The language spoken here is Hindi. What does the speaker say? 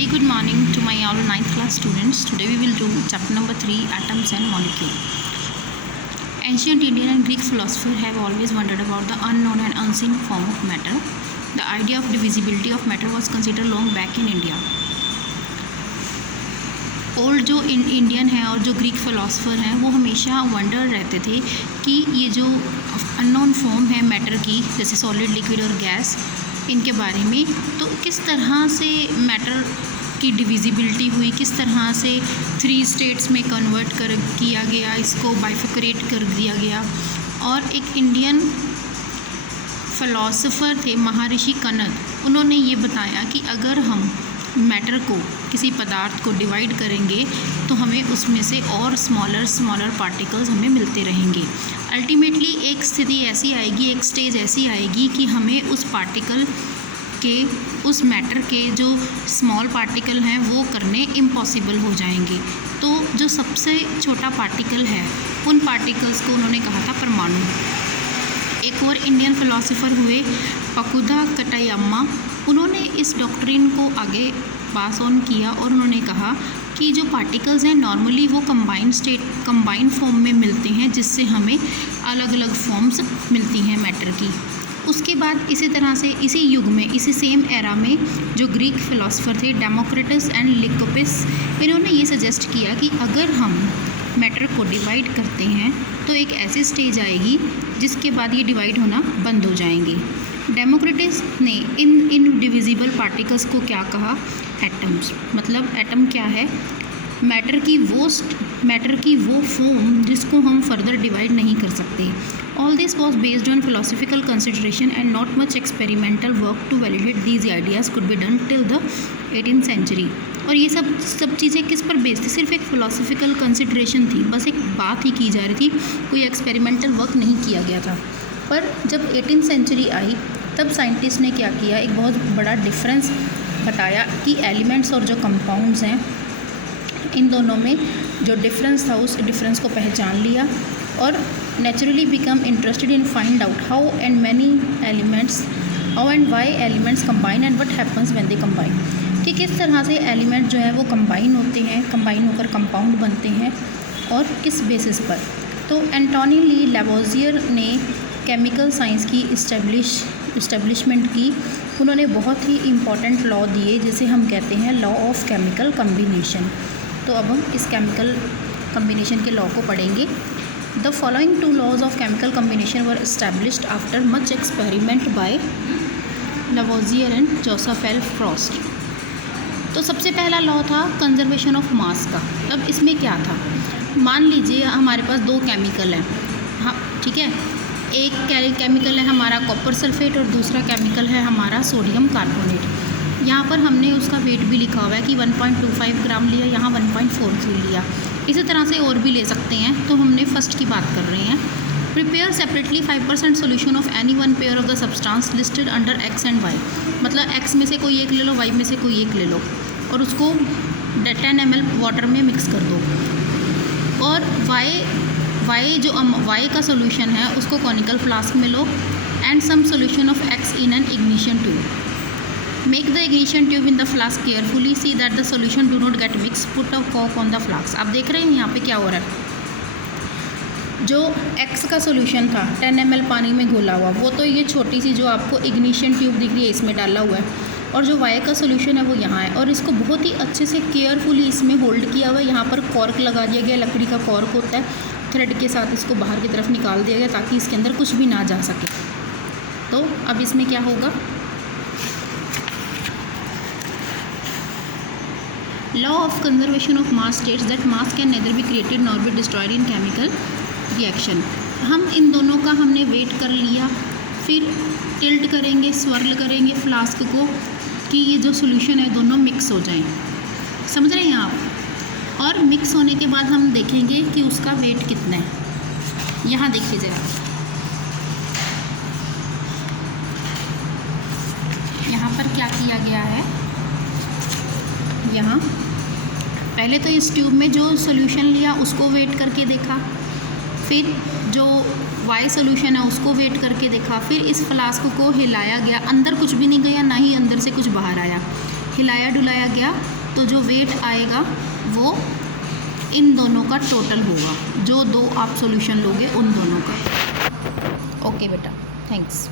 Very good morning to my all 9th class students. Today we will do chapter number 3, atoms and molecule. Ancient Indian and Greek philosophers have always wondered about the unknown and unseen form of matter. The idea of divisibility of matter was considered long back in India. Old जो इंडियन है और जो ग्रीक फ़िलासफ़र हैं वो हमेशा वंडर रहते थे कि ये जो अननोन फॉर्म है मैटर की, जैसे सॉलिड, लिक्विड और गैस, इनके बारे में, तो किस तरह से मैटर की डिविजिबिलिटी हुई, किस तरह से 3 स्टेट्स में कन्वर्ट किया गया, इसको बाइफिकरेट कर दिया गया। और एक इंडियन फ़िलासफ़र थे महर्षि कनद, उन्होंने ये बताया कि अगर हम मैटर को, किसी पदार्थ को डिवाइड करेंगे तो हमें उसमें से और स्मॉलर पार्टिकल्स हमें मिलते रहेंगे। अल्टीमेटली एक स्थिति ऐसी आएगी, एक स्टेज ऐसी आएगी कि हमें उस पार्टिकल के, उस मैटर के जो स्मॉल पार्टिकल हैं वो करने इम्पॉसिबल हो जाएंगे। तो जो सबसे छोटा पार्टिकल है उन पार्टिकल्स को उन्होंने कहा था परमाणु। एक और इंडियन फ़िलासफ़र हुए पकुदा कटायामा, उन्होंने इस डॉक्ट्रिन को आगे पास ऑन किया और उन्होंने कहा कि जो पार्टिकल्स हैं नॉर्मली वो कंबाइन फॉर्म में मिलते हैं, जिससे हमें अलग अलग फॉर्म्स मिलती हैं मैटर की। उसके बाद इसी तरह से इसी युग में, इसी सेम एरा में जो ग्रीक फ़िलासफ़र थे डेमोक्रिटस एंड लिकोपिस, इन्होंने ये सजेस्ट किया कि अगर हम मैटर को डिवाइड करते हैं तो एक ऐसी स्टेज आएगी जिसके बाद ये डिवाइड होना बंद हो जाएंगे। डेमोक्रिटस ने इन इनडिविजिबल पार्टिकल्स को क्या कहा? एटम्स। मतलब एटम क्या है? मैटर की वो फॉर्म जिसको हम फर्दर डिवाइड नहीं कर सकते। All this was based on philosophical consideration and not much experimental work to validate these ideas could be done till the 18th century. और ये सब चीज़ें किस पर बेस्ड थी? सिर्फ एक फ़िलोसफिकल कंसिडरेशन थी, बस एक बात ही की जा रही थी, कोई एक्सपेरिमेंटल वर्क नहीं किया गया था। पर जब 18th सेंचुरी आई तब साइंटिस्ट ने क्या किया, एक बहुत बड़ा डिफरेंस बताया कि एलिमेंट्स और जो कंपाउंड्स हैं इन दोनों में जो डिफरेंस था उस डिफरेंस को पहचान लिया और naturally become interested in find out how and why elements combine and what happens when they combine, कि किस तरह से एलिमेंट जो है वो कंबाइन होते हैं, कंबाइन होकर कंपाउंड बनते हैं और किस बेसिस पर। तो एंटोनी ली लैवोसियर ने केमिकल साइंस की इस्टेब्लिशमेंट की। उन्होंने बहुत ही इम्पॉर्टेंट लॉ दिए जिसे हम कहते हैं लॉ ऑफ केमिकल कम्बिनेशन। तो अब हम इस केमिकल कम्बिनेशन के लॉ को पढ़ेंगे। The following 2 laws of chemical combination were established after much experiment by Lavoisier and Joseph L Proust. तो सबसे पहला लॉ था कंजर्वेशन ऑफ मास का। तब इसमें क्या था? मान लीजिए हमारे पास 2 केमिकल हैं, हाँ ठीक है, एक केमिकल है हमारा कॉपर सल्फेट और दूसरा केमिकल है हमारा सोडियम कार्बोनेट। यहाँ पर हमने उसका वेट भी लिखा हुआ है कि 1.25 ग्राम लिया, यहाँ 1.43 लिया। इसी तरह से और भी ले सकते हैं। तो हमने फर्स्ट की बात कर रहे हैं। Prepare separately 5% solution of any one pair of the substance listed under X and Y. मतलब एक्स में से कोई एक ले लो, वाई में से कोई एक ले लो और उसको 10 ml वाटर में मिक्स कर दो। और वाई का सोल्यूशन है उसको कॉनिकल फ्लास्क में लो and some solution of X in an ignition tube. Make the ignition tube in the flask carefully, see that the solution do not get mix, put a कॉक ऑन द फ्लास्क। आप देख रहे हैं यहाँ पे क्या हो रहा है। जो एक्स का सोल्यूशन था 10 ml पानी में घोला हुआ, वो तो ये छोटी सी जो आपको इग्निशन ट्यूब दिख रही है इसमें डाला हुआ है, और जो वाई का सोल्यूशन है वो यहाँ है। और इसको बहुत ही अच्छे से केयरफुली इसमें होल्ड किया हुआ है। यहाँ पर कॉर्क लगा दिया गया, लकड़ी का कॉर्क होता है, थ्रेड के साथ इसको बाहर की तरफ निकाल दिया गया ताकि इसके अंदर कुछ भी ना जा सके। तो अब इसमें क्या होगा? Law of conservation of mass states that mass can nether be created nor be destroyed in chemical reaction. हम इन दोनों का हमने वेट कर लिया, फिर टिल्ट करेंगे, स्वर्ल करेंगे फ्लास्क को कि ये जो सोल्यूशन है दोनों मिक्स हो जाएं। समझ रहे हैं आप? और मिक्स होने के बाद हम देखेंगे कि उसका वेट कितना है। यहाँ देखिए ज़रा, यहाँ पर क्या किया गया है। यहाँ पहले तो इस ट्यूब में जो सोल्यूशन लिया उसको वेट करके देखा, फिर जो वाई सोल्यूशन है उसको वेट करके देखा, फिर इस फ्लास्क को हिलाया गया, अंदर कुछ भी नहीं गया, ना ही अंदर से कुछ बाहर आया। हिलाया डुलाया गया तो जो वेट आएगा वो इन दोनों का टोटल होगा, जो दो आप सॉल्यूशन लोगे उन दोनों का। ओके बेटा, थैंक्स।